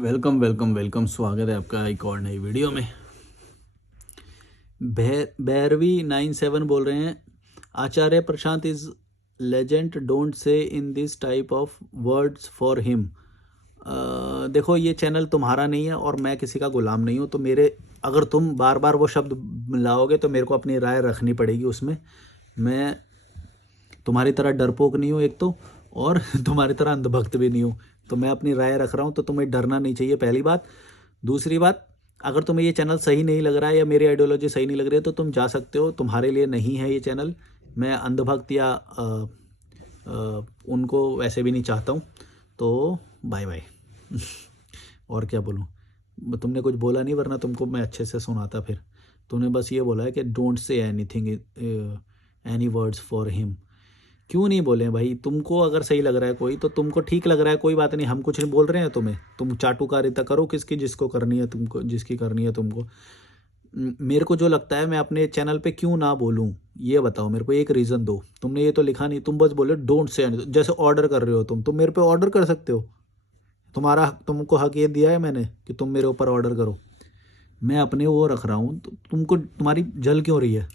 Welcome welcome welcome. स्वागत है आपका एक और नई वीडियो में। भैरवी 97 बोल रहे हैं, Acharya Prashant is legend, don't say in this type of words for him. देखो, ये चैनल तुम्हारा नहीं है और मैं किसी का गुलाम नहीं हूँ, तो मेरे अगर तुम बार बार वो शब्द लाओगे तो मेरे को अपनी राय रखनी पड़ेगी उसमें। मैं तुम्हारी तरह डरपोक नहीं हूँ एक तो, और तुम्हारी तरह अंधभक्त भी नहीं हूँ, तो मैं अपनी राय रख रहा हूँ, तो तुम्हें डरना नहीं चाहिए, पहली बात। दूसरी बात, अगर तुम्हें ये चैनल सही नहीं लग रहा है या मेरी आइडियोलॉजी सही नहीं लग रही है तो तुम जा सकते हो, तुम्हारे लिए नहीं है ये चैनल। मैं अंधभक्त या उनको वैसे भी नहीं चाहता हूँ, तो बाय बाय। और क्या बोलूँ, तुमने कुछ बोला नहीं, वरना तुमको मैं अच्छे से सुनाता। फिर तुमने बस ये बोला है कि don't say anything, any words for him. क्यों नहीं बोले भाई? तुमको अगर सही लग रहा है कोई, तो तुमको ठीक लग रहा है, कोई बात नहीं, हम कुछ नहीं बोल रहे हैं तुम्हें। तुम चाटुकारिता करो किसकी, जिसको करनी है तुमको, जिसकी करनी है तुमको। मेरे को जो लगता है मैं अपने चैनल पे क्यों ना बोलूँ, ये बताओ मेरे को, एक रीज़न दो। तुमने ये तो लिखा नहीं, तुम बस बोले डोंट से, जैसे ऑर्डर कर रहे हो तुम मेरे पे ऑर्डर कर सकते हो। तुम्हारा तुमको हक ये दिया है मैंने कि तुम मेरे ऊपर ऑर्डर करो। मैं अपने वो रख रहा हूँ, तो तुमको तुम्हारी जल क्यों रही है?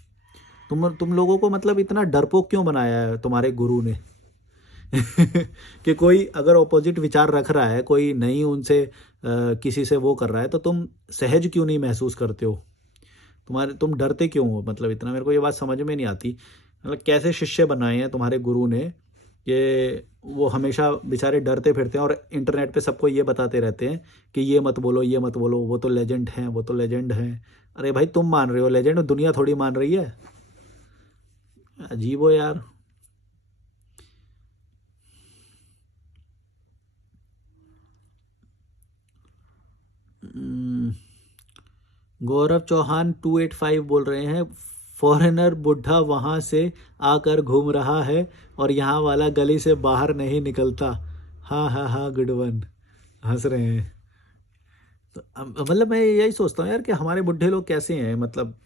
तुम लोगों को मतलब इतना डरपोक क्यों बनाया है तुम्हारे गुरु ने? कि कोई अगर ऑपोजिट विचार रख रहा है, कोई नहीं उनसे किसी से वो कर रहा है, तो तुम सहज क्यों नहीं महसूस करते हो? तुम डरते क्यों हो? मतलब इतना मेरे को ये बात समझ में नहीं आती। मतलब कैसे शिष्य बनाए हैं तुम्हारे गुरु ने कि वो हमेशा बेचारे डरते फिरते हैं और इंटरनेट पे सबको ये बताते रहते हैं कि ये मत बोलो, ये मत बोलो, वो तो लेजेंड हैं, वो तो लेजेंड हैं। अरे भाई, तुम मान रहे हो लेजेंड, दुनिया थोड़ी मान रही है। अजीब हो यार। हम्म, गौरव चौहान 285 बोल रहे हैं, फॉरेनर बुढ़ा वहाँ से आकर घूम रहा है और यहाँ वाला गली से बाहर नहीं निकलता। हाँ हाँ हाँ, गुड वन। हंस रहे हैं। तो मतलब मैं यही सोचता हूँ यार कि हमारे बुढ़े लोग कैसे हैं, मतलब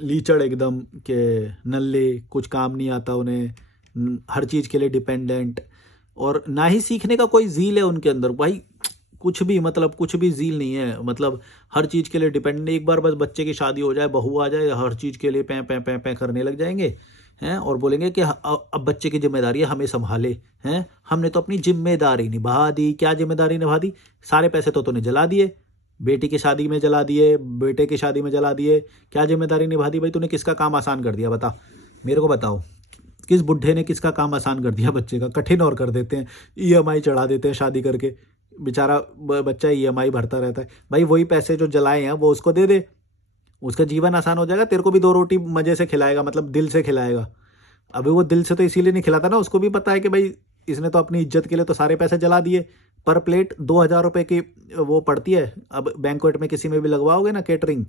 लीचड़ एकदम के, नल्ले, कुछ काम नहीं आता उन्हें, हर चीज़ के लिए डिपेंडेंट, और ना ही सीखने का कोई ज़ील है उनके अंदर भाई। कुछ भी, मतलब कुछ भी ज़ील नहीं है, मतलब हर चीज़ के लिए डिपेंडेंट। एक बार बस बच्चे की शादी हो जाए, बहू आ जाए, हर चीज़ के लिए पैं पैं पैं पैं करने लग जाएंगे हैं, और बोलेंगे कि अब बच्चे की जिम्मेदारी है, हमें संभाले हैं। हमने तो अपनी जिम्मेदारी निभा दी। क्या जिम्मेदारी निभा दी? सारे पैसे तो तूने जला दिए, बेटी की शादी में जला दिए, बेटे की शादी में जला दिए। क्या जिम्मेदारी निभा दी भाई तूने? किसका काम आसान कर दिया, बता मेरे को, बताओ। किस बुढ़े ने किसका काम आसान कर दिया? बच्चे का कठिन और कर देते हैं, ईएमआई चढ़ा देते हैं शादी करके। बेचारा बच्चा ईएमआई भरता रहता है। भाई वही पैसे जो जलाए हैं वो उसको दे दे, उसका जीवन आसान हो जाएगा। तेरे को भी दो रोटी मजे से खिलाएगा, मतलब दिल से खिलाएगा। अभी वो दिल से तो इसीलिए नहीं खिलाता ना, उसको भी पता है कि भाई इसने तो अपनी इज्जत के लिए तो सारे पैसे जला दिए। पर प्लेट 2,000 रुपये की वो पड़ती है। अब बैंक्वेट में किसी में भी लगवाओगे ना केटरिंग,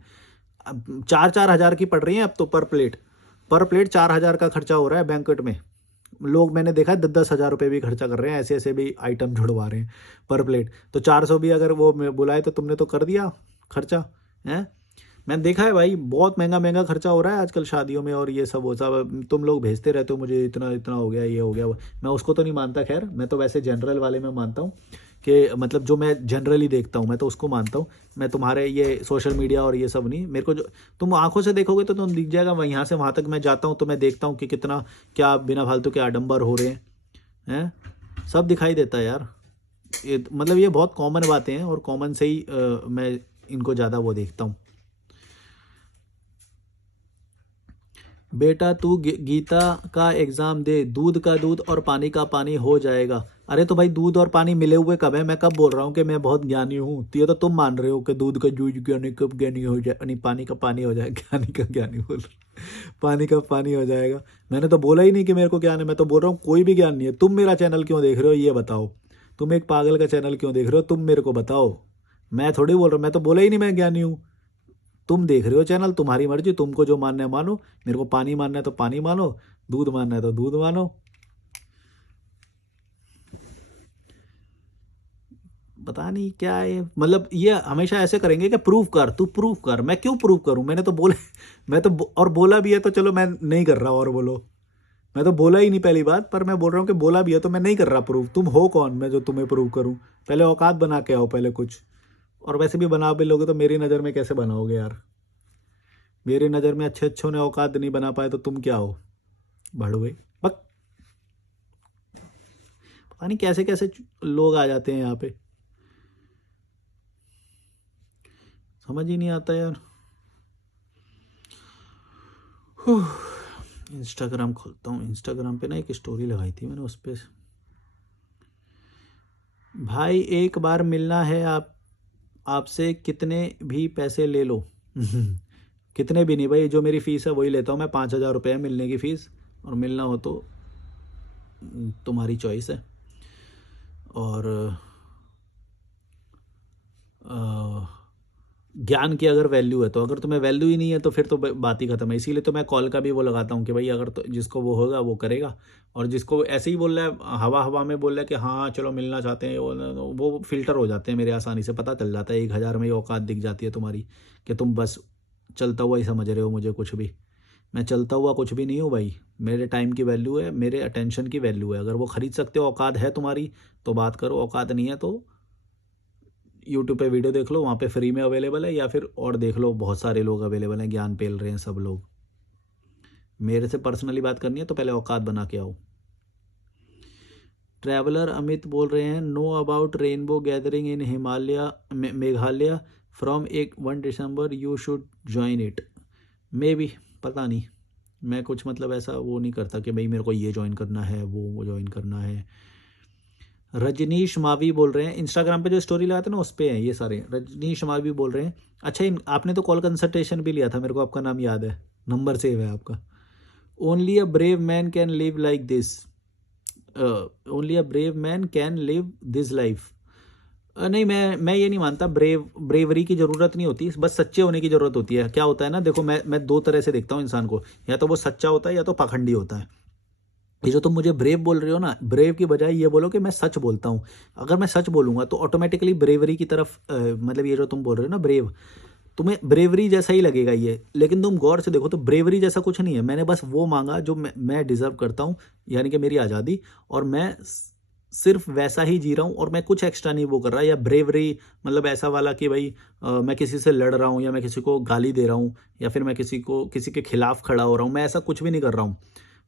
अब 4-4 हज़ार की पड़ रही है अब तो पर प्लेट। पर प्लेट 4,000 का खर्चा हो रहा है बैंक्वेट में। लोग मैंने देखा है 10-10 हज़ार रुपये भी खर्चा कर रहे हैं, ऐसे ऐसे भी आइटम जुड़वा रहे हैं पर प्लेट। तो 400 भी अगर वो बुलाए तो तुमने तो कर दिया खर्चा, है? मैंने देखा है भाई, बहुत महंगा महंगा खर्चा हो रहा है आजकल शादियों में, और ये सब वो सब तुम लोग भेजते रहते हो मुझे, इतना इतना हो गया, ये हो गया वो। मैं उसको तो नहीं मानता, खैर मैं तो वैसे जनरल वाले में मानता हूँ कि मतलब जो मैं जनरली देखता हूँ मैं तो उसको मानता हूँ। मैं तुम्हारे ये सोशल मीडिया और ये सब नहीं, मेरे को जो तुम आंखों से देखोगे तो तुम दिख जाएगा। मैं यहाँ से वहाँ तक मैं जाता हूँ तो मैं देखता हूँ कि कितना क्या बिना फालतू के आडंबर हो रहे हैं, सब दिखाई देता है यार। ये मतलब ये बहुत कॉमन बातें हैं, और कॉमन से ही मैं इनको ज़्यादा वो देखता हूँ। बेटा तू गीता का एग्ज़ाम दे, दूध का दूध और पानी का पानी हो जाएगा। अरे तो भाई दूध और पानी मिले हुए कब है? मैं कब बोल रहा हूँ कि मैं बहुत ज्ञानी हूँ? तो ये तो तुम मान रहे हो कि दूध का दूध ज्ञानी कब ज्ञानी हो जाए, नहीं पानी का पानी हो जाए, ज्ञानी का ज्ञानी बोल पानी का पानी हो जाएगा। मैंने तो बोला ही नहीं कि मेरे को ज्ञान है, मैं तो बोल रहा हूँ कोई भी ज्ञान नहीं है। तुम मेरा चैनल क्यों देख रहे हो ये बताओ? तुम एक पागल का चैनल क्यों देख रहे हो? तुम मेरे को बताओ। मैं थोड़ी बोल रहा हूँ, मैं तो बोला ही नहीं मैं ज्ञानी हूँ। तुम देख रहे हो चैनल, तुम्हारी मर्जी, तुमको जो मानना है मानो। मेरे को पानी मानना है तो पानी मानो, दूध मानना है तो दूध मानो। पता नहीं क्या है, मतलब ये हमेशा ऐसे करेंगे कि प्रूव कर, तू प्रूव कर। मैं क्यों प्रूव करूं? मैंने तो बोले मैं तो और बोला भी है तो चलो मैं नहीं कर रहा, और बोलो। मैं तो बोला ही नहीं पहली बात, पर मैं बोल रहा हूँ कि बोला भी है तो मैं नहीं कर रहा प्रूव। तुम हो कौन मैं जो तुम्हें प्रूव करूँ? पहले औकात बना के आओ पहले कुछ। और वैसे भी बना भी लोगे तो मेरी नज़र में कैसे बनाओगे यार? मेरी नज़र में अच्छे अच्छों ने औकात नहीं बना पाए तो तुम क्या हो? भड़वे बक। पता नहीं कैसे कैसे लोग आ जाते हैं यहाँ पे, समझ ही नहीं आता यार। इंस्टाग्राम खोलता हूँ, इंस्टाग्राम पे ना एक स्टोरी लगाई थी मैंने, उस पर भाई एक बार मिलना है आपसे कितने भी पैसे ले लो। कितने भी नहीं भाई, जो मेरी फ़ीस है वही लेता हूँ मैं, 5,000 रुपये है मिलने की फ़ीस, और मिलना हो तो तुम्हारी चॉइस है। और ज्ञान की अगर वैल्यू है तो, अगर तुम्हें वैल्यू ही नहीं है तो फिर तो बात ही खत्म है। इसीलिए तो मैं कॉल का भी वो लगाता हूँ कि भाई अगर तो जिसको वो होगा वो करेगा, और जिसको ऐसे ही बोल रहा है हवा हवा में बोल रहा है कि हाँ चलो मिलना चाहते हैं, वो फ़िल्टर हो जाते हैं मेरे, आसानी से पता चल जाता है। 1,000 में ही औकात दिख जाती है तुम्हारी, कि तुम बस चलता हुआ ही समझ रहे हो मुझे, कुछ भी। मैं चलता हुआ कुछ भी नहीं हूँ भाई, मेरे टाइम की वैल्यू है, मेरे अटेंशन की वैल्यू है। अगर वो ख़रीद सकते हो, औकात है तुम्हारी तो बात करो, औकात नहीं है तो यूट्यूब पे वीडियो देख लो, वहाँ पे फ्री में अवेलेबल है, या फिर और देख लो, बहुत सारे लोग अवेलेबल हैं, ज्ञान पेल रहे हैं सब लोग। मेरे से पर्सनली बात करनी है तो पहले औकात बना के आओ। ट्रैवलर अमित बोल रहे हैं, know about rainbow gathering in Himalaya Meghalaya from 1 December, you should join it. May be, पता नहीं, मैं कुछ मतलब ऐसा वो नहीं करता कि भाई मेरे को ये ज्वाइन करना है, वो ज्वाइन करना है। रजनीश मावी बोल रहे हैं, इंस्टाग्राम पे जो स्टोरी लगाते हैं ना उस पे हैं ये सारे। रजनीश मावी बोल रहे हैं, अच्छा आपने तो कॉल कंसल्टेशन भी लिया था, मेरे को आपका नाम याद है, नंबर सेव है आपका। Only a brave man can live like this, only a brave man can live this life. नहीं, मैं ये नहीं मानता, ब्रेवरी की ज़रूरत नहीं होती, बस सच्चे होने की ज़रूरत होती है। क्या होता है ना, देखो मैं दो तरह से देखता हूँ इंसान को, या तो वो सच्चा होता है या तो पाखंडी होता है। ये जो तुम मुझे ब्रेव बोल रहे हो ना, ब्रेव की बजाय ये बोलो कि मैं सच बोलता हूँ। अगर मैं सच बोलूँगा तो ऑटोमेटिकली ब्रेवरी की तरफ मतलब ये जो तुम बोल रहे हो ना ब्रेव, तुम्हें ब्रेवरी जैसा ही लगेगा ये, लेकिन तुम गौर से देखो तो ब्रेवरी जैसा कुछ नहीं है। मैंने बस वो मांगा जो मैं डिज़र्व करता हूँ, यानी कि मेरी आज़ादी, और मैं सिर्फ वैसा ही जी रहा हूँ, और मैं कुछ एक्स्ट्रा नहीं वो कर रहा। या ब्रेवरी मतलब ऐसा वाला कि भाई मैं किसी से लड़ रहा हूँ, या मैं किसी को गाली दे रहा हूँ, या फिर मैं किसी के खिलाफ खड़ा हो रहा हूँ, मैं ऐसा कुछ भी नहीं कर रहा हूँ।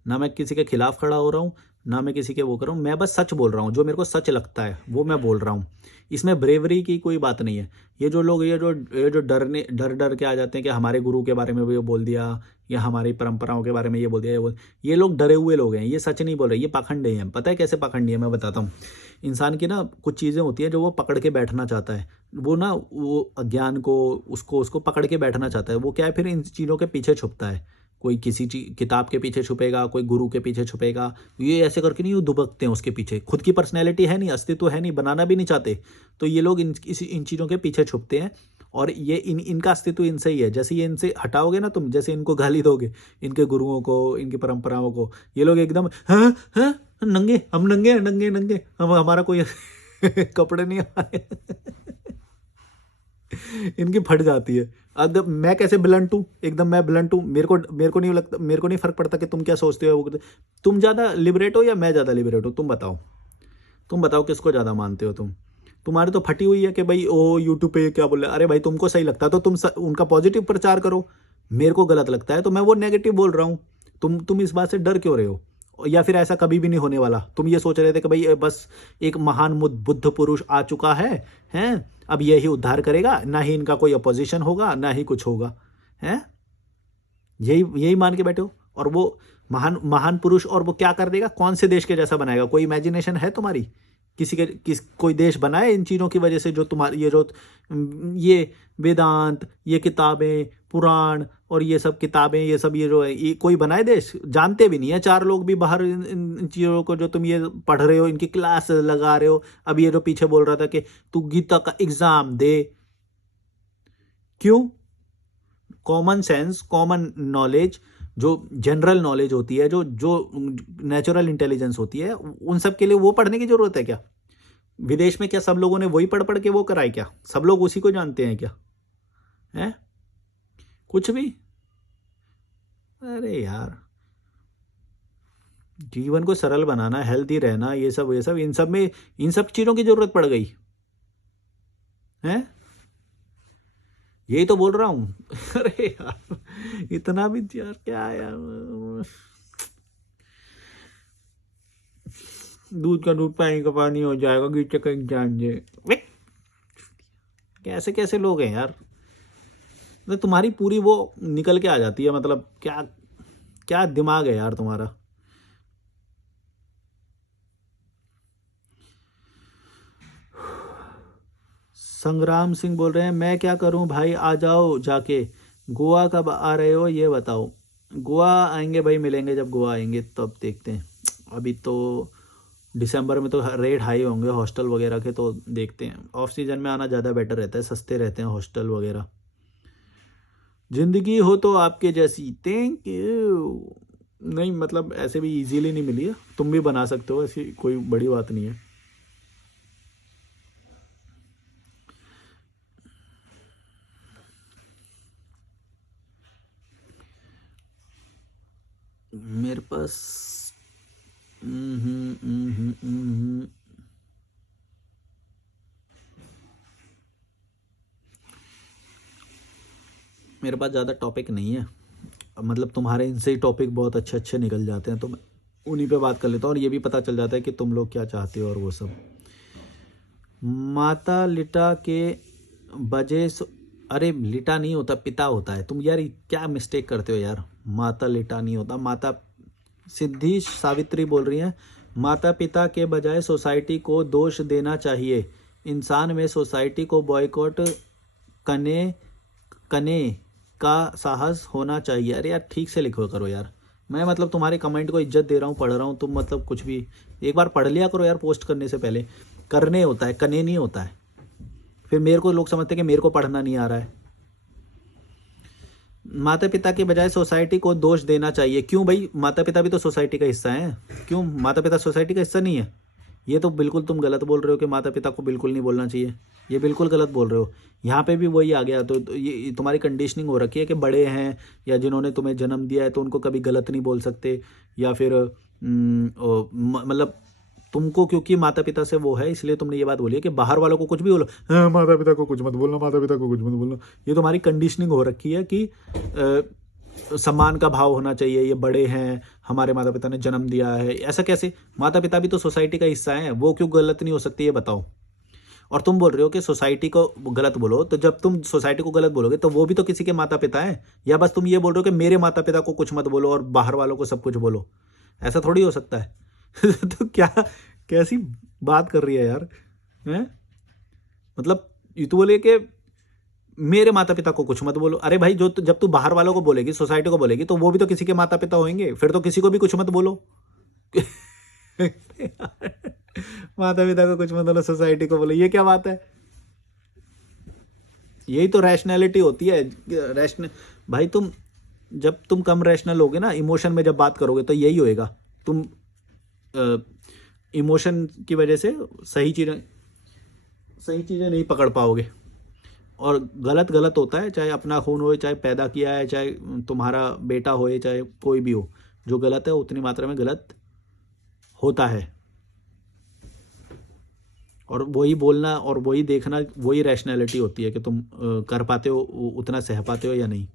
ना मैं किसी के खिलाफ खड़ा हो रहा हूँ, ना मैं किसी के वो कर रहा हूँ, मैं बस सच बोल रहा हूँ, जो मेरे को सच लगता है वो मैं बोल रहा हूँ। इसमें ब्रेवरी की कोई बात नहीं है। ये जो लोग ये जो डर के आ जाते हैं कि हमारे गुरु के बारे में भी ये बोल दिया, या हमारी परंपराओं के बारे में ये बोल दिया, ये लोग डरे हुए लोग हैं, ये सच नहीं बोल रहे, ये पाखंडी हैं। पता है कैसे पाखंडी है, मैं बताता हूँ। इंसान की ना कुछ चीज़ें होती हैं जो वो पकड़ के बैठना चाहता है, वो ना वो अज्ञान को उसको पकड़ के बैठना चाहता है। वो क्या है, फिर इन चीज़ों के पीछे छुपता है। कोई किसी किताब के पीछे छुपेगा, कोई गुरु के पीछे छुपेगा, ये ऐसे करके नहीं, वो दुबकते हैं उसके पीछे। खुद की पर्सनैलिटी है नहीं, अस्तित्व है नहीं, बनाना भी नहीं चाहते, तो ये लोग इन चीज़ों के पीछे छुपते हैं। और ये इनका अस्तित्व इनसे ही है। जैसे ये इनसे हटाओगे ना तुम, जैसे इनको गाली दोगे, इनके गुरुओं को, इनकी परंपराओं को, ये लोग एकदम हाँ हाँ नंगे, हम नंगे हैं, नंगे नंगे हम, हमारा कोई कपड़े नहीं हमारे। इनकी फट जाती है। अब मैं कैसे ब्लंट हूँ, एकदम मैं ब्लंट हूँ, मेरे को नहीं लगता, मेरे को नहीं फर्क पड़ता कि तुम क्या सोचते हो। तुम ज़्यादा लिबरेट हो या मैं ज़्यादा लिबरेट हूँ, तुम बताओ किसको ज़्यादा मानते हो तुम। तुम्हारी तो फटी हुई है कि भाई ओ यूट्यूब पे क्या बोल रहे हैं। अरे भाई तुमको सही लगता है तो तुम उनका पॉजिटिव प्रचार करो, मेरे को गलत लगता है तो मैं वो नेगेटिव बोल रहा हूँ। तुम इस बात से डर क्यों रहे हो? या फिर ऐसा कभी भी नहीं होने वाला? तुम ये सोच रहे थे कि भाई बस एक महान बुद्ध पुरुष आ चुका है, हैं, अब यही उद्धार करेगा, ना ही इनका कोई अपोजिशन होगा, ना ही कुछ होगा, हैं? यही यही मान के बैठे हो। और वो महान महान पुरुष, और वो क्या कर देगा, कौन से देश के जैसा बनाएगा? कोई इमेजिनेशन है तुम्हारी? कोई देश बनाए इन चीज़ों की वजह से, जो तुम्हारी ये वेदांत, ये किताबें, पुराण और ये सब किताबें, ये सब ये जो है, ये कोई बनाए देश? जानते भी नहीं है चार लोग भी बाहर इन चीज़ों को, जो तुम ये पढ़ रहे हो, इनकी क्लास लगा रहे हो। अब ये जो पीछे बोल रहा था कि तू गीता का एग्जाम दे, क्यों? कॉमन सेंस, कॉमन नॉलेज, जो जनरल नॉलेज होती है, जो जो नेचुरल इंटेलिजेंस होती है, उन सब के लिए वो पढ़ने की जरूरत है क्या? विदेश में क्या सब लोगों ने वही पढ़ पढ़ के वो कराए क्या? सब लोग उसी को जानते हैं क्या? है कुछ भी? अरे यार, जीवन को सरल बनाना, हेल्दी रहना, ये सब इन सब चीज़ों की जरूरत पड़ गई है। यही तो बोल रहा हूँ। अरे यार इतना भी यार क्या है यार, दूध का दूध पानी का पानी हो जाएगा, गीचे का जान जे। कैसे कैसे लोग हैं यार, मतलब तुम्हारी पूरी वो निकल के आ जाती है, मतलब क्या क्या दिमाग है यार तुम्हारा। संग्राम सिंह बोल रहे हैं, मैं क्या करूं भाई, आ जाओ जाके। गोवा कब आ रहे हो ये बताओ। गोवा आएंगे भाई, मिलेंगे जब गोवा आएंगे तब देखते हैं। अभी तो दिसंबर में तो रेट हाई होंगे हॉस्टल वगैरह के, तो देखते हैं। ऑफ सीजन में आना ज़्यादा बेटर रहता है, सस्ते रहते हैं हॉस्टल वगैरह। जिंदगी हो तो आपके जैसी, थैंक यू। नहीं मतलब ऐसे भी इजीली नहीं मिली है, तुम भी बना सकते हो, ऐसी कोई बड़ी बात नहीं है। मेरे पास हम्म, हम्म, हम्म, हम्म, मेरे पास ज़्यादा टॉपिक नहीं है। मतलब तुम्हारे इनसे ही टॉपिक बहुत अच्छे अच्छे निकल जाते हैं, तो मैं उन्हीं पे बात कर लेता हूँ, और ये भी पता चल जाता है कि तुम लोग क्या चाहते हो और वो सब। माता लिटा के बजे अरे लिटा नहीं होता, पिता होता है। तुम यार क्या मिस्टेक करते हो यार, माता लिटा नहीं होता, माता। सिद्धि सावित्री बोल रही हैं, माता पिता के बजाय सोसाइटी को दोष देना चाहिए। इंसान में सोसाइटी को बॉयकॉट करने कने का साहस होना चाहिए। अरे यार ठीक से लिखो करो यार, मैं मतलब तुम्हारे कमेंट को इज्जत दे रहा हूँ, पढ़ रहा हूँ, तुम मतलब कुछ भी एक बार पढ़ लिया करो यार, पोस्ट करने से पहले। करने होता है, कने नहीं होता है। फिर मेरे को लोग समझते हैं कि मेरे को पढ़ना नहीं आ रहा है। माता पिता के बजाय सोसाइटी को दोष देना चाहिए। क्यों भाई, माता पिता भी तो सोसाइटी का हिस्सा हैं। क्यों माता पिता सोसाइटी का हिस्सा नहीं है? ये तो बिल्कुल तुम गलत बोल रहे हो कि माता पिता को बिल्कुल नहीं बोलना चाहिए। ये बिल्कुल गलत बोल रहे हो। यहाँ पे भी वही आ गया, तो ये तुम्हारी कंडीशनिंग हो रखी है कि बड़े हैं या जिन्होंने तुम्हें जन्म दिया है तो उनको कभी गलत नहीं बोल सकते, या फिर मतलब तुमको क्योंकि माता पिता से वो है इसलिए तुमने ये बात बोली है कि बाहर वालों को कुछ भी बोलो, हाँ माता पिता को कुछ मत बोलना, माता पिता को कुछ मत बोलना। ये तुम्हारी कंडीशनिंग हो रखी है कि सम्मान का भाव होना चाहिए, ये बड़े हैं, हमारे माता पिता ने जन्म दिया है। ऐसा कैसे? माता पिता भी तो सोसाइटी का हिस्सा है, वो क्यों गलत नहीं हो सकती ये बताओ। और तुम बोल रहे हो कि सोसाइटी को गलत बोलो, तो जब तुम सोसाइटी को गलत बोलोगे तो वो भी तो किसी के माता पिता हैं। या बस तुम ये बोल रहे हो कि मेरे माता पिता को कुछ मत बोलो और बाहर वालों को सब कुछ बोलो? ऐसा थोड़ी हो सकता है। तो क्या कैसी बात कर रही है यार, हैं? मतलब ये तो बोले कि मेरे माता पिता को कुछ मत बोलो। अरे भाई जो जब तू बाहर वालों को बोलेगी, सोसाइटी को बोलेगी, तो वो भी तो किसी के माता पिता होंगे, फिर तो किसी को भी कुछ मत बोलो। माता पिता को कुछ मत बोलो, सोसाइटी को बोलो, ये क्या बात है? यही तो रैशनैलिटी होती है। रैशन भाई तुम जब तुम कम रैशनल होगे ना, इमोशन में जब बात करोगे तो यही होएगा। तुम इमोशन की वजह से सही चीज़ें नहीं पकड़ पाओगे। और गलत गलत होता है, चाहे अपना खून हो, चाहे पैदा किया है, चाहे तुम्हारा बेटा हो, चाहे कोई भी हो। जो गलत है उतनी मात्रा में गलत होता है, और वही बोलना और वही देखना, वही रैशनैलिटी होती है कि तुम कर पाते हो, उतना सह पाते हो या नहीं।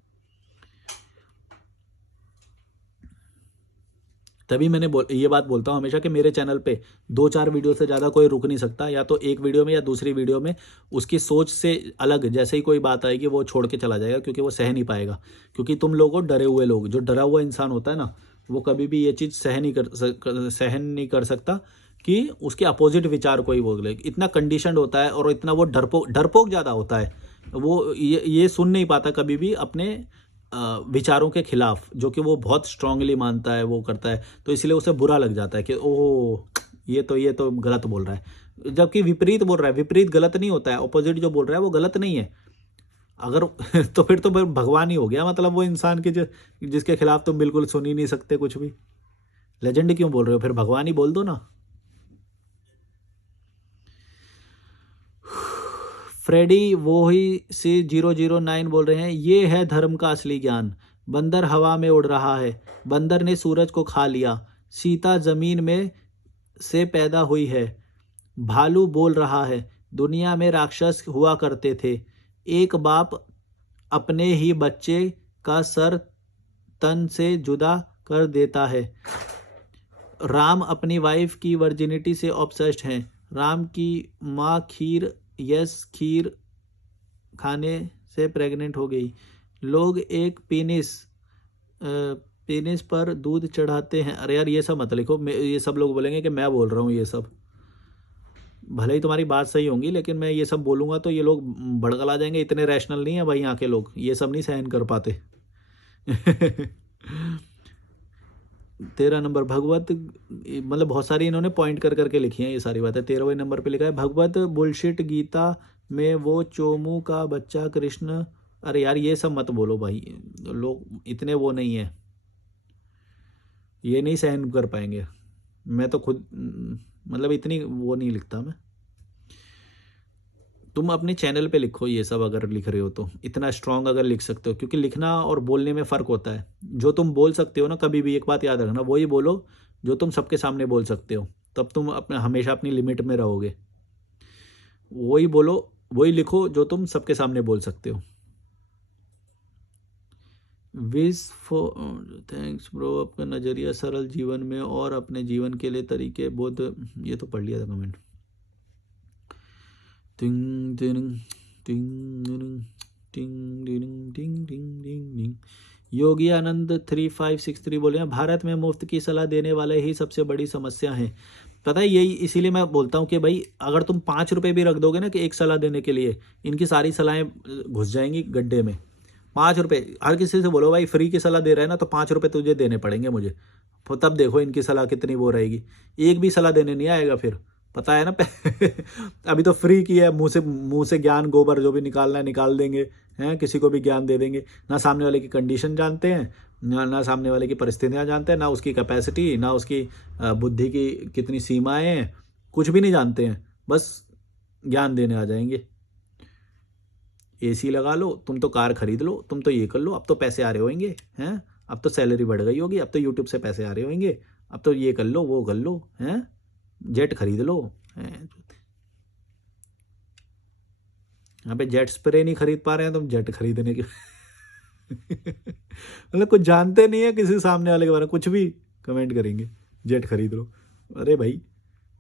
तभी मैंने ये बात बोलता हूँ हमेशा कि मेरे चैनल पे 2-4 वीडियो से ज़्यादा कोई रुक नहीं सकता। या तो एक वीडियो में या दूसरी वीडियो में उसकी सोच से अलग जैसे ही कोई बात आएगी वो छोड़ के चला जाएगा, क्योंकि वो सह नहीं पाएगा। क्योंकि तुम लोगों डरे हुए लोग, जो डरा हुआ इंसान होता है ना, वो कभी भी ये चीज़ सहन नहीं कर सकता कि उसके अपोजिट विचार कोई बोले। इतना कंडीशनड होता है और इतना वो डरपोक ज़्यादा होता है। वो ये सुन नहीं पाता कभी भी अपने विचारों के खिलाफ, जो कि वो बहुत स्ट्रांगली मानता है, वो करता है, तो इसलिए उसे बुरा लग जाता है कि ओह ये तो गलत बोल रहा है। जबकि विपरीत बोल रहा है, विपरीत गलत नहीं होता है, ऑपोजिट जो बोल रहा है वो गलत नहीं है। अगर तो फिर भगवान ही हो गया, मतलब वो इंसान के जिसके खिलाफ तुम बिल्कुल सुन ही नहीं सकते कुछ भी। लेजेंड क्यों बोल रहे हो, फिर भगवान ही बोल दो ना। फ्रेडी वो ही से 009 बोल रहे हैं, ये है धर्म का असली ज्ञान। बंदर हवा में उड़ रहा है, बंदर ने सूरज को खा लिया। सीता जमीन में से पैदा हुई है। भालू बोल रहा है, दुनिया में राक्षस हुआ करते थे। एक बाप अपने ही बच्चे का सर तन से जुदा कर देता है। राम अपनी वाइफ की वर्जिनिटी से ऑब्सेस्ड हैं। राम की माँ खीर खाने से प्रेग्नेंट हो गई। लोग एक पेनिस पर दूध चढ़ाते हैं। अरे यार ये सब मत लिखो, ये सब लोग बोलेंगे कि मैं बोल रहा हूँ ये सब। भले ही तुम्हारी बात सही होंगी, लेकिन मैं ये सब बोलूँगा तो ये लोग भड़कला जाएंगे। इतने रैशनल नहीं है भाई यहाँ के लोग, ये सब नहीं सहन कर पाते। 13 नंबर भगवत, मतलब बहुत सारी इन्होंने पॉइंट कर करके लिखी हैं ये सारी बातें। 13वें नंबर पे लिखा है भगवत बुलशिट गीता में वो चोमू का बच्चा कृष्ण। अरे यार ये सब मत बोलो भाई, लोग इतने वो नहीं है, ये नहीं सहन कर पाएंगे। मैं तो खुद मतलब इतनी वो नहीं लिखता मैं। तुम अपने चैनल पे लिखो ये सब, अगर लिख रहे हो तो इतना स्ट्रांग अगर लिख सकते हो, क्योंकि लिखना और बोलने में फ़र्क होता है। जो तुम बोल सकते हो ना, कभी भी एक बात याद रखना, वही बोलो जो तुम सबके सामने बोल सकते हो, तब तुम अपने हमेशा अपनी लिमिट में रहोगे। वही बोलो, वही लिखो जो तुम सबके सामने बोल सकते हो। Wish for thanks bro. अपना नज़रिया सरल जीवन में और अपने जीवन के लिए तरीके बोध, ये तो पढ़ लिया था कमेंट। टिंग टिंग टिंग टिंग टिंग टिंग टिंग टिंग। योगी आनंद 3563 बोले हैं भारत में मुफ्त की सलाह देने वाले ही सबसे बड़ी समस्या है। पता है यही, इसीलिए मैं बोलता हूँ कि भाई अगर तुम 5 रुपये भी रख दोगे ना कि एक सलाह देने के लिए, इनकी सारी सलाहें घुस जाएंगी गड्ढे में। 5 रुपये हर किसी से बोलो भाई फ्री की सलाह दे रहा है ना, तो 5 रुपये तुझे देने पड़ेंगे मुझे, तब देखो इनकी सलाह कितनी वो रहेगी। एक भी सलाह देने नहीं आएगा फिर, पता है ना। अभी तो फ्री की है, मुंह से ज्ञान गोबर जो भी निकालना है निकाल देंगे, हैं किसी को भी ज्ञान दे देंगे। ना सामने वाले की कंडीशन जानते हैं, ना सामने वाले की परिस्थितियां जानते हैं, ना उसकी कैपेसिटी, ना उसकी बुद्धि की कितनी सीमाएं हैं, कुछ भी नहीं जानते हैं, बस ज्ञान देने आ जाएंगे। एसी लगा लो, तुम तो कार खरीद लो, तुम तो ये कर लो, अब तो पैसे आ रहे होंगे, हैं अब तो सैलरी बढ़ गई होगी, अब तो यूट्यूब से पैसे आ रहे होंगे, अब तो ये कर लो वो कर लो, हैं जेट खरीद लो। यहाँ पे जेट स्प्रे नहीं खरीद पा रहे हैं, तुम जेट खरीदने की मतलब कुछ जानते नहीं है किसी सामने वाले के बारे में, कुछ भी कमेंट करेंगे जेट खरीद लो। अरे भाई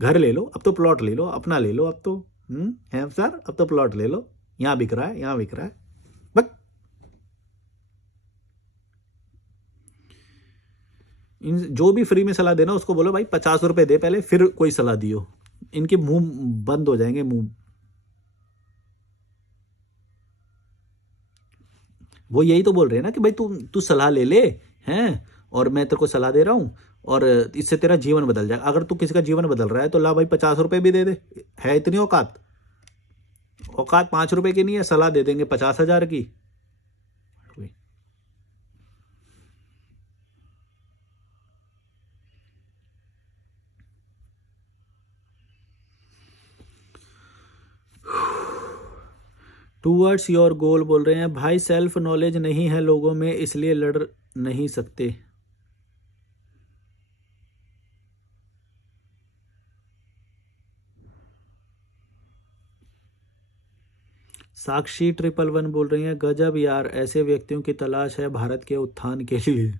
घर ले लो, अब तो प्लॉट ले लो, अपना ले लो, अब तो है सर, अब तो प्लॉट ले लो, यहाँ बिक रहा है, यहाँ बिक रहा है। बस इन जो भी फ्री में सलाह देना उसको बोलो भाई 50 रुपए दे पहले, फिर कोई सलाह दियो। इनके मुंह बंद हो जाएंगे, मुंह। वो यही तो बोल रहे हैं ना कि भाई तू सलाह ले ले, हैं और मैं तेरे को सलाह दे रहा हूँ और इससे तेरा जीवन बदल जाएगा। अगर तू किसी का जीवन बदल रहा है तो ला भाई 50 रुपए भी दे दे। है इतनी औकात? औकात 5 रुपए की नहीं है, सलाह दे देंगे 50,000 की। टूवर्ड्स योर गोल बोल रहे हैं भाई, सेल्फ नॉलेज नहीं है लोगों में, इसलिए लड़ नहीं सकते। साक्षी 111 बोल रही हैं गजब यार, ऐसे व्यक्तियों की तलाश है भारत के उत्थान के लिए।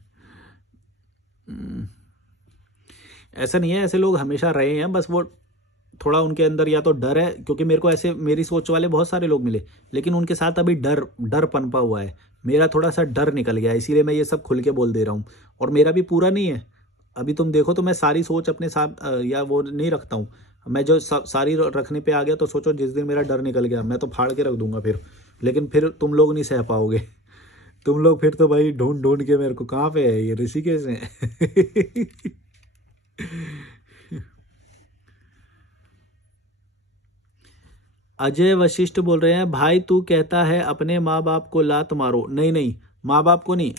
ऐसा नहीं है, ऐसे लोग हमेशा रहे हैं, बस वो थोड़ा उनके अंदर या तो डर है, क्योंकि मेरे को ऐसे मेरी सोच वाले बहुत सारे लोग मिले, लेकिन उनके साथ अभी डर पनपा हुआ है। मेरा थोड़ा सा डर निकल गया, इसीलिए मैं ये सब खुल के बोल दे रहा हूँ। और मेरा भी पूरा नहीं है अभी, तुम देखो तो मैं सारी सोच अपने साथ या वो नहीं रखता हूँ। मैं जो सारी रखने पे आ गया तो सोचो जिस दिन मेरा डर निकल गया मैं तो फाड़ के रख दूंगा फिर। लेकिन फिर तुम लोग नहीं सह पाओगे। तुम लोग फिर तो भाई ढूंढ ढूंढ के मेरे को, कहाँ पे है ये, ऋषिकेश में। अजय वशिष्ठ बोल रहे हैं भाई तू कहता है अपने माँ बाप को लात मारो। नहीं नहीं, माँ बाप को नहीं,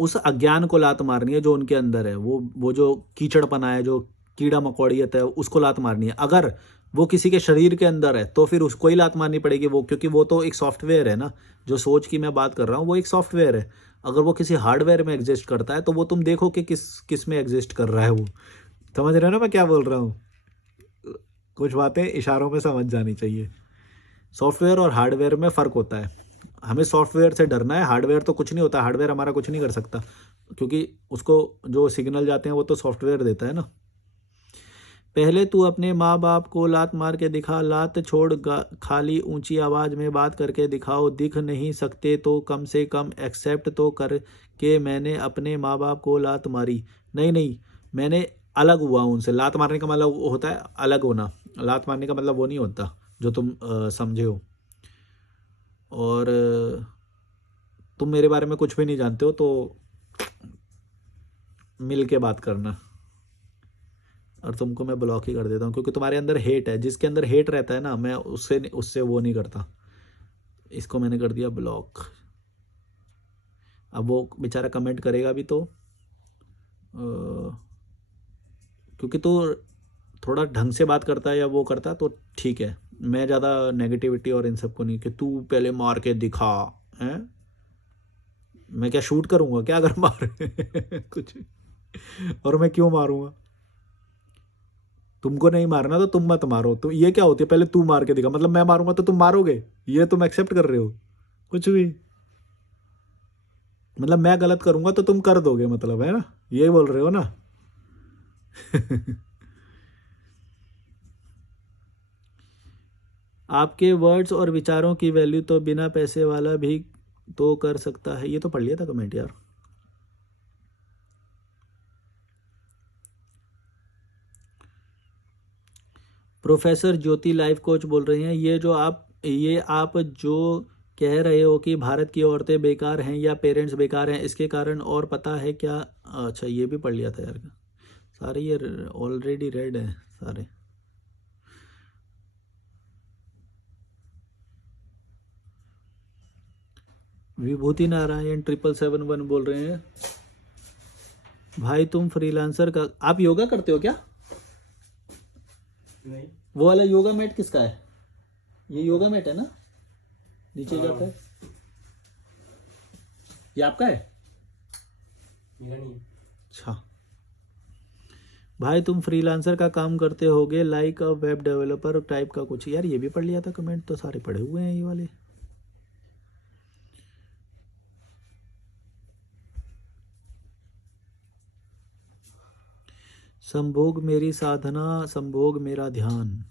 उस अज्ञान को लात मारनी है जो उनके अंदर है। वो जो कीचड़पना है, जो कीड़ा मकोड़ियत है, उसको लात मारनी है। अगर वो किसी के शरीर के अंदर है तो फिर उसको ही लात मारनी पड़ेगी वो, क्योंकि वो तो एक सॉफ्टवेयर है ना। जो सोच की मैं बात कर रहा हूँ वो एक सॉफ्टवेयर है। अगर वो किसी हार्डवेयर में एग्जिस्ट करता है तो वो तुम देखो कि किस में एग्जिस्ट कर रहा है वो। समझ रहे हो ना मैं क्या बोल रहा हूँ? कुछ बातें इशारों में समझ जानी चाहिए। सॉफ्टवेयर और हार्डवेयर में फ़र्क होता है। हमें सॉफ्टवेयर से डरना है, हार्डवेयर तो कुछ नहीं होता, हार्डवेयर हमारा कुछ नहीं कर सकता, क्योंकि उसको जो सिग्नल जाते हैं वो तो सॉफ्टवेयर देता है ना। पहले तू अपने माँ बाप को लात मार के दिखा, लात छोड़ खाली ऊंची आवाज़ में बात करके दिखाओ। दिख नहीं सकते तो कम से कम एक्सेप्ट तो कर के मैंने अपने माँ बाप को लात मारी। नहीं नहीं, मैंने अलग हुआ उनसे। लात मारने का मतलब होता है अलग होना, लात मारने का मतलब वो नहीं होता जो तुम समझे हो। और तुम मेरे बारे में कुछ भी नहीं जानते हो, तो मिल के बात करना, और तुमको मैं ब्लॉक ही कर देता हूँ, क्योंकि तुम्हारे अंदर हेट है। जिसके अंदर हेट रहता है ना, मैं उससे वो नहीं करता। इसको मैंने कर दिया ब्लॉक। अब वो बेचारा कमेंट करेगा भी तो क्योंकि तो थोड़ा ढंग से बात करता है या वो करता है तो ठीक है। मैं ज़्यादा नेगेटिविटी और इन सबको नहीं कि तू पहले मार के दिखा हैं। मैं क्या शूट करूँगा क्या अगर मार कुछ, और मैं क्यों मारूँगा? तुमको नहीं मारना तो तुम मत मारो। तो ये क्या होती है, पहले तू मार के दिखा, मतलब मैं मारूंगा तो तुम मारोगे, ये तुम एक्सेप्ट कर रहे हो कुछ भी? मतलब मैं गलत करूंगा तो तुम कर दोगे, मतलब है ना, ये बोल रहे हो ना? आपके वर्ड्स और विचारों की वैल्यू तो बिना पैसे वाला भी तो कर सकता है। ये तो पढ़ लिया था कमेंट यार। प्रोफेसर ज्योति लाइफ कोच बोल रहे हैं, ये आप जो कह रहे हो कि भारत की औरतें बेकार हैं या पेरेंट्स बेकार हैं, इसके कारण और पता है क्या? अच्छा, ये भी पढ़ लिया था यार, सारे ये ऑलरेडी रेड हैं सारे। विभूति नारायण 7771 बोल रहे हैं, भाई तुम फ्रीलांसर का, आप योगा करते हो क्या? नहीं। वो वाला योगा मैट किसका है? ये योगा मैट है ना, नीचे जाता है, ये आपका है? मेरा नहीं है। अच्छा भाई, तुम फ्रीलांसर का काम करते होगे, like a web developer type का कुछ। यार ये भी पढ़ लिया था, कमेंट तो सारे पढ़े हुए हैं ये वाले। संभोग मेरी साधना, संभोग मेरा ध्यान।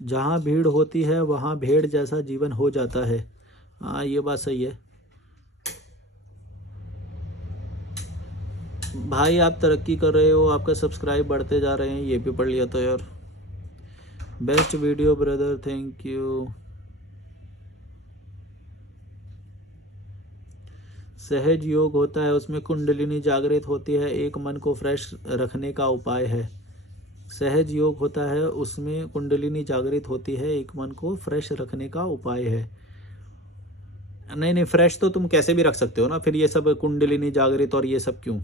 जहाँ भीड़ होती है वहाँ भेड़ जैसा जीवन हो जाता है। हाँ ये बात सही है भाई, आप तरक्की कर रहे हो, आपका सब्सक्राइब बढ़ते जा रहे हैं। ये भी पढ़ लिया था यार। Best video brother, thank you. सहज योग होता है, उसमें कुंडलिनी जागृत होती है, एक मन को फ्रेश रखने का उपाय है। सहज योग होता है, उसमें कुंडलिनी जागृत होती है, एक मन को फ्रेश रखने का उपाय है। नहीं नहीं, फ्रेश तो तुम कैसे भी रख सकते हो ना, फिर ये सब कुंडलिनी जागृत और ये सब क्यों?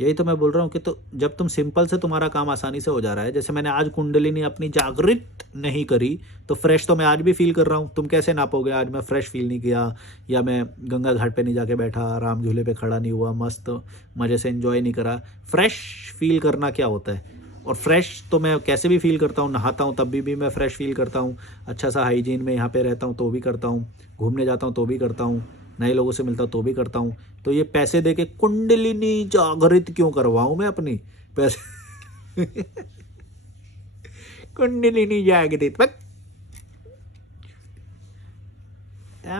यही तो मैं बोल रहा हूँ कि तो जब तुम सिंपल से, तुम्हारा काम आसानी से हो जा रहा है। जैसे मैंने आज कुंडलिनी अपनी जागृत नहीं करी, तो फ्रेश तो मैं आज भी फील कर रहा हूँ। तुम कैसे नापोगे आज मैं फ्रेश फील नहीं किया, या मैं गंगा घाट पे नहीं जाके बैठा, राम झूले पे खड़ा नहीं हुआ, मस्त मज़े से एंजॉय नहीं करा? फ्रेश फील करना क्या होता है? और फ्रेश तो मैं कैसे भी फील करता हूँ, नहाता हूँ तब भी मैं फ्रेश फील करता हूँ, अच्छा सा हाइजीन में यहाँ पे रहता हूँ तो भी करता हूँ, घूमने जाता हूँ तो भी करता हूँ, नए लोगों से मिलता हूँ तो भी करता हूँ। तो ये पैसे दे के कुंडलिनी जागृत क्यों करवाऊँ मैं अपनी पैसे? कुंडलिनी जागृत बस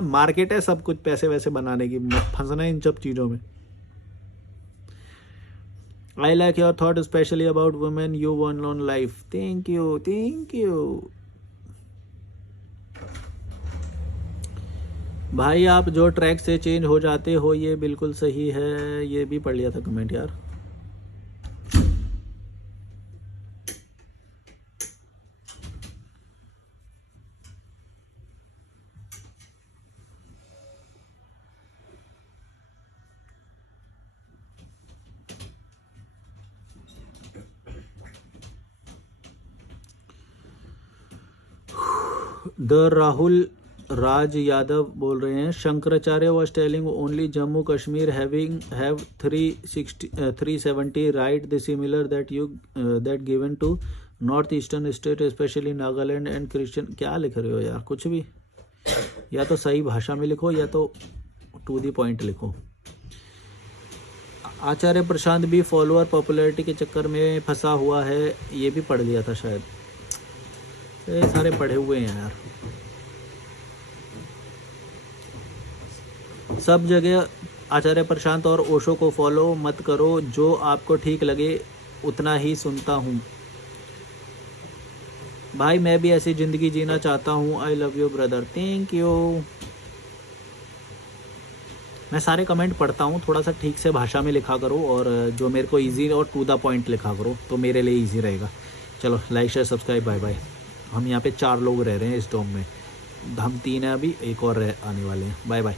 मार्केट है सब कुछ पैसे वैसे बनाने की, मत फंसना इन सब चीज़ों में। I like your thought especially about women you won on life. Thank you, thank you. भाई आप जो ट्रैक से चेंज हो जाते हो ये बिल्कुल सही है। ये भी पढ़ लिया था कमेंट यार। द राहुल राज यादव बोल रहे हैं, Shankaracharya was telling only Jammu Kashmir have 370 right the similar that given to north eastern state specially Nagaland and Christian, क्या लिख रहे हो यार, कुछ भी, या तो सही भाषा में लिखो या तो टू द पॉइंट लिखो। आचार्य प्रशांत भी फॉलोअर पॉपुलैरिटी के चक्कर में फंसा हुआ है, ये भी पढ़ लिया था शायद, ये सारे पढ़े हुए हैं यार। सब जगह आचार्य प्रशांत और ओशो को फॉलो मत करो, जो आपको ठीक लगे उतना ही सुनता हूँ भाई, मैं भी ऐसी ज़िंदगी जीना चाहता हूँ। I love you brother, thank you. मैं सारे कमेंट पढ़ता हूँ, थोड़ा सा ठीक से भाषा में लिखा करो और जो मेरे को इजी और टू द पॉइंट लिखा करो, तो मेरे लिए इजी रहेगा। चलो like share subscribe, bye bye. हम यहाँ पे 4 लोग रह रहे हैं इस डॉम में, हम 3 हैं अभी, एक और आने वाले हैं। Bye bye.